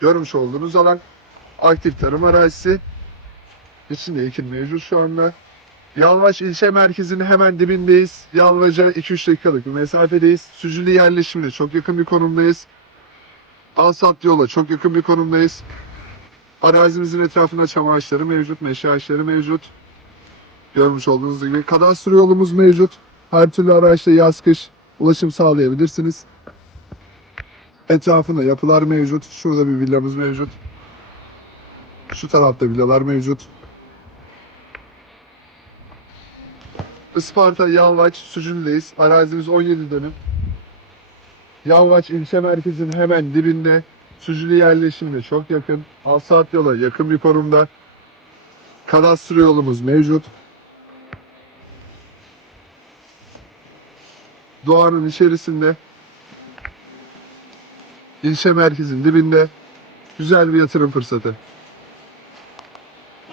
Görmüş olduğunuz alan aktif tarım arazisi. İçinde ekin mevcut şu anda. Yalvaç ilçe merkezinin hemen dibindeyiz. Yalvaç'a 2-3 dakikalık bir mesafedeyiz. Süzülü yerleşimine çok yakın bir konumdayız. Alsat yola çok yakın bir konumdayız. Arazimizin etrafında çam ağaçları mevcut, meşe ağaçları mevcut. Görmüş olduğunuz gibi kadastro yolumuz mevcut. Her türlü araçla yaz kış ulaşım sağlayabilirsiniz. Etrafında yapılar mevcut. Şurada bir villamız mevcut. Şu tarafta villalar mevcut. Isparta, Yalvaç, Süzül'deyiz. Arazimiz 17 dönüm. Yalvaç ilçe merkezinin hemen dibinde. Süzülü yerleşimine çok yakın. Alsaat yola yakın bir konumda. Kadastro yolumuz mevcut. Doğanın içerisinde. İlçe merkezinin dibinde. Güzel bir yatırım fırsatı.